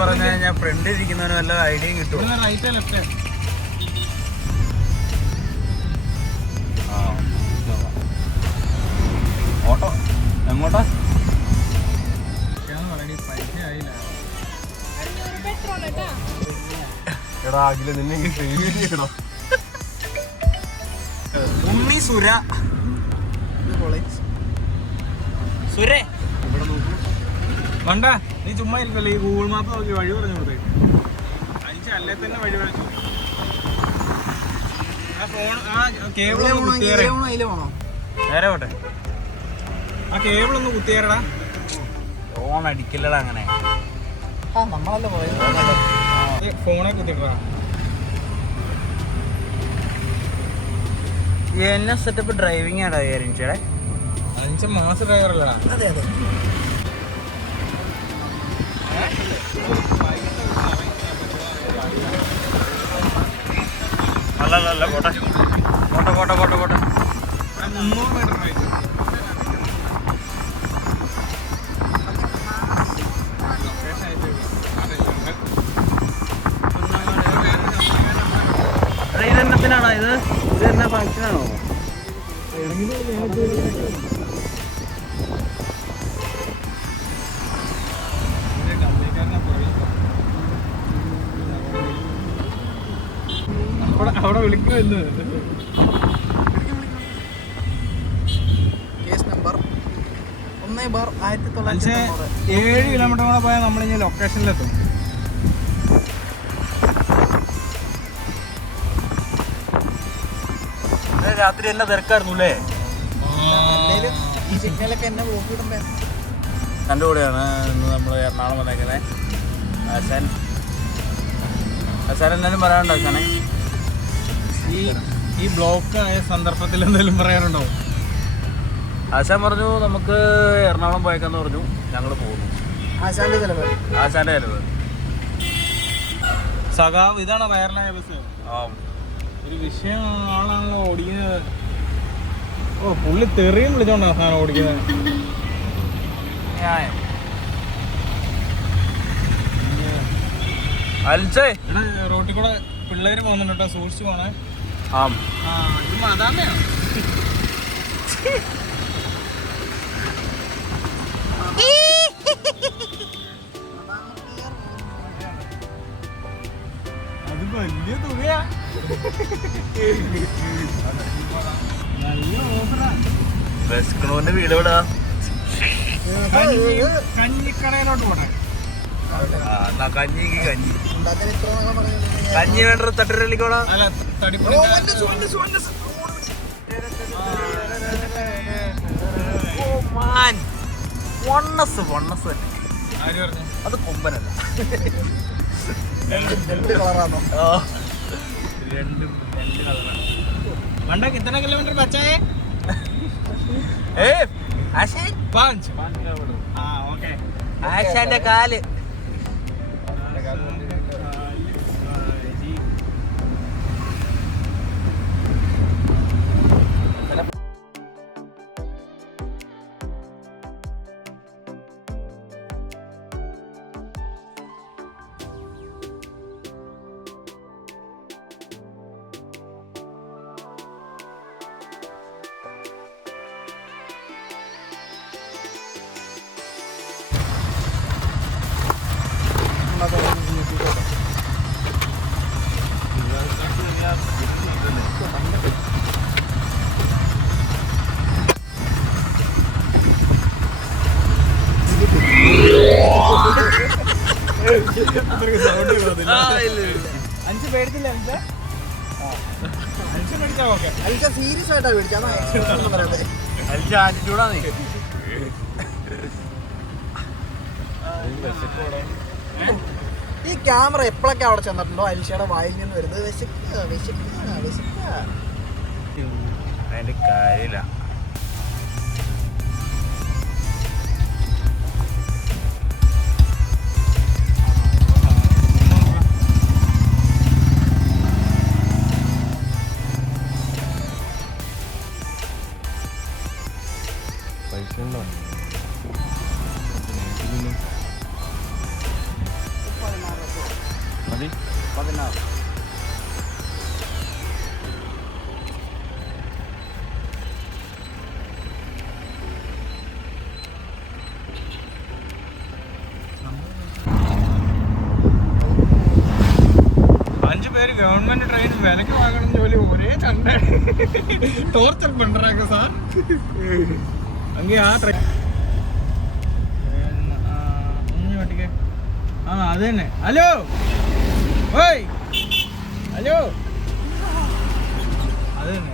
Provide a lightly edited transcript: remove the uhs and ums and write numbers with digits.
പറഞ്ഞു കഴിഞ്ഞാൽ ഫ്രണ്ട് ഇരിക്കുന്നവന് വല്ല ഐഡിയയും കിട്ടും. ഓട്ടോ എങ്ങോട്ടാ? എടാ അഖില നിന്നെ ചെയ്യണോ? ഉണ്ണി സുര സുരേ ഇവിടെ നോക്കൂ. വേണ്ട നീ ചുമ്മാ ഇരിക്കല്ലേ, ഈ ഗൂഗിൾ മാപ്പ് നോക്കി വഴി പറഞ്ഞു കൊടുത്തേ. അഞ്ച് അല്ലേ തന്നെ വഴി പറഞ്ഞു. ആ ഫോൺ ആ കേബിൾ നേരെ പോട്ടെ. ആ കേബിൾ ഒന്ന് കുത്തിയേരടാ. ഫോൺ അടിക്കില്ലടാ അങ്ങനെ. നമ്മളല്ലേ പോയത്. ഫോണെ കുത്തിട്ടാ. എന്നെ സെറ്റപ്പ് ഡ്രൈവിംഗ് ആടാ ചേട്ടാ. 5 മാസം ഡ്രൈവറല്ലടാ. അതെ അതെ. അല്ല പോട്ടെ പോട്ടെ പോട്ടെ പോട്ടെ പോട്ടെ. 300 മീറ്റർ റേഞ്ച്. ഇതെന്നത്തിനാണോ ഇത്? ഇത് എന്നാ ഫംഗ്ഷനാണോ? അവിടെ വിളിക്കുന്നു. Case number 1/1990. 7 കിലോമീറ്റർ കൂടെ പോയാൽ നമ്മളിങ്ങനെ ലൊക്കേഷനിലെത്തും. രാത്രി എന്നെ തിരക്കായിരുന്നു അല്ലേ? എൻ്റെ കൂടെയാണ് ഇന്ന് നമ്മൾ എറണാകുളം വന്നേക്കുന്നത്. ആശാൻ എന്തായാലും പറയാനുണ്ടോ ആശാനെ? ഈ ബ്ലോക്ക് ആയ സന്ദർഭത്തിൽ എന്തെങ്കിലും പറയാനുണ്ടോ? ആശാൻ പറഞ്ഞു നമുക്ക് എറണാകുളം പോയേക്കാന്ന് പറഞ്ഞു. ഞങ്ങൾ പോകുന്നു. ആശാന്റെ ചെലവ്. സഖാവ് ഇതാണ് വൈറലായ ബസ്. ഒരു വിഷയം ആളാണല്ലോ ഓടിക്കുന്നത്. ഓ പുള്ളി തെറിയും വിളിച്ചോണ്ടാ സാധനം ഓടിക്കുന്നത്. റോട്ടിൽ കൂടെ പിള്ളേര് പോകുന്നുണ്ട് കേട്ടോ, സൂക്ഷിച്ചു പോണേ. അതാണോ അത് വലിയ തുകയാ. ബസ്കണോന്റെ വീട് എവിടാ? കഞ്ഞിക്കടയിലോട്ട് പോട്ടെ. കഞ്ഞി വേണ്ട തട്ടരല്ലിക്കോടാ. അത് കൊമ്പനല്ല. 2 കളറാണോ? 2 കളറാണ്. വണ്ട കിतना किलोमीटर बचा है? आशान 5 किलोमीटर. ओके. ആശാന്റെ കാല് അഞ്ച് പേടിച്ചില്ല. സീരിയസ് ആയിട്ടാ പേടിച്ചാണ്. ഈ ക്യാമറ എപ്പോഴൊക്കെ അവിടെ ചെന്നിട്ടുണ്ടോ അലിഷയുടെ വായിൽ നിന്ന് വരുന്നത് വിശക്കുക. അതിന്റെ കാര്യമില്ല. മതി. 16. പേര് ഗവൺമെന്റ് ട്രെയിൻ വിലക്ക് വാങ്ങണം ജോലി ഒരേ ചണ്ട ടോർച്ചർ പണ്ടാക്ക സാർ അങ്ങേ ആ ട്രെയിൻ പറ്റിക്കേ. അത് തന്നെ. ഹലോ ഓയ് ഹലോ അത് തന്നെ.